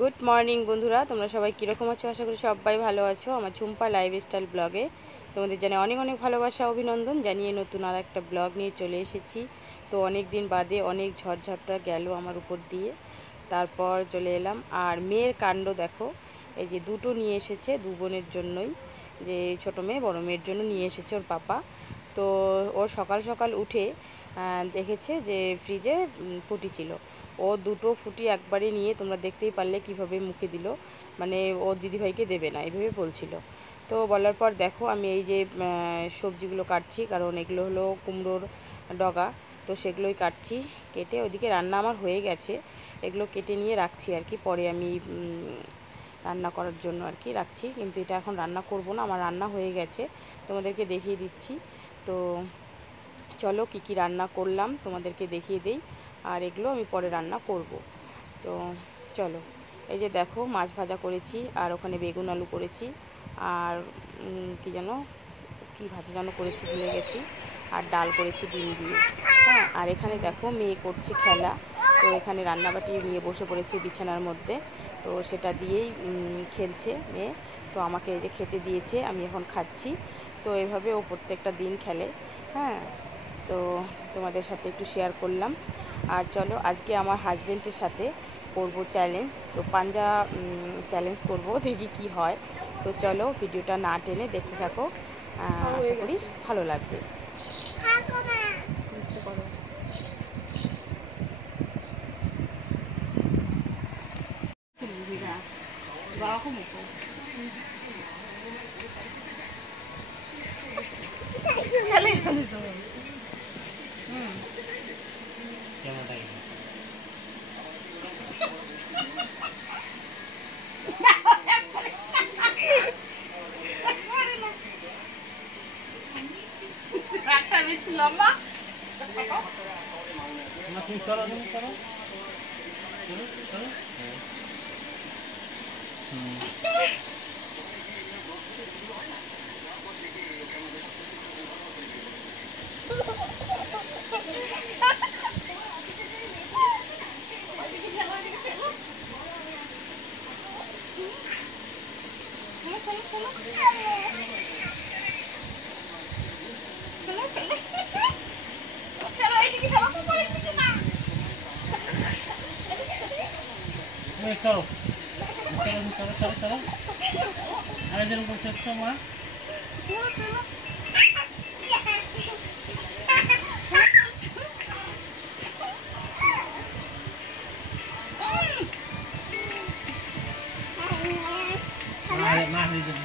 Good morning বন্ধুরা, তোমরা সবাই কীরকম আছো? আশা করি সবাই ভালো আছো। আমার ঝুম্পা লাইফস্টাইল ব্লগে তোমাদের জানাই অনেক অনেক ভালোবাসা, অভিনন্দন জানিয়ে নতুন আর একটা ব্লগ নিয়ে চলে এসেছি। তো অনেক দিন বাদে অনেক ঝড়ঝাপটা গেল আমার উপর দিয়ে, তারপর চলে এলাম। আর মেয়ের কাণ্ড দেখো, এই যে দুটো নিয়ে এসেছে, দু বোনের জন্যই, যে ছোটো মেয়ে বড়ো মেয়ের জন্য নিয়ে এসেছে ওর পাপা। তো ওর সকাল সকাল উঠে দেখেছে যে ফ্রিজে ফুটি ছিল। ও দুটো ফুটি একবারে নিয়ে তোমরা দেখতেই পারলে কিভাবে মুখে দিল, মানে ও দিদিভাইকে দেবে না এভাবে বলছিল। তো বলার পর দেখো আমি এই যে সবজিগুলো কাটছি, কারণ এগুলো হলো কুমড়োর ডগা, তো সেগুলোই কাটছি। কেটে ওইদিকে রান্না আমার হয়ে গেছে, এগুলো কেটে নিয়ে রাখছি আর কি, পরে আমি রান্না করার জন্য আর কি রাখছি। কিন্তু এটা এখন রান্না করব না, আমার রান্না হয়ে গেছে, তোমাদেরকে দেখিয়ে দিচ্ছি। তো চলো কি কি রান্না করলাম তোমাদেরকে দেখিয়ে দেই, আর এগুলো আমি পরে রান্না করব। তো চলো, এই যে দেখো মাছ ভাজা করেছি, আর ওখানে বেগুন আলু করেছি, আর কি যেন কি ভাজা যেন করেছি ভুলে গেছি, আর ডাল করেছি ডিম দিয়ে। হ্যাঁ, আর এখানে দেখো মেয়ে করছে খেলা, তো এখানে রান্নাবাটি নিয়ে বসে পড়েছি বিছানার মধ্যে, তো সেটা দিয়েই খেলছে মেয়ে। তো আমাকে এই যে খেতে দিয়েছে, আমি এখন খাচ্ছি। তো এভাবে ও প্রত্যেকটা দিন খেলে। হ্যাঁ, তো তোমাদের সাথে একটু শেয়ার করলাম। আর চলো আজকে আমার হাজব্যান্ডের সাথে করব চ্যালেঞ্জ, তো পাঞ্জা চ্যালেঞ্জ করব, দেখি কি হয়। তো চলো ভিডিওটা না টেনে দেখতে থাকো, আশা করি ভালো লাগবে। লম্বা চলো চলো চলো চলো চলো চলো, আরেকজন করছে মা। মা হয়ে যাবে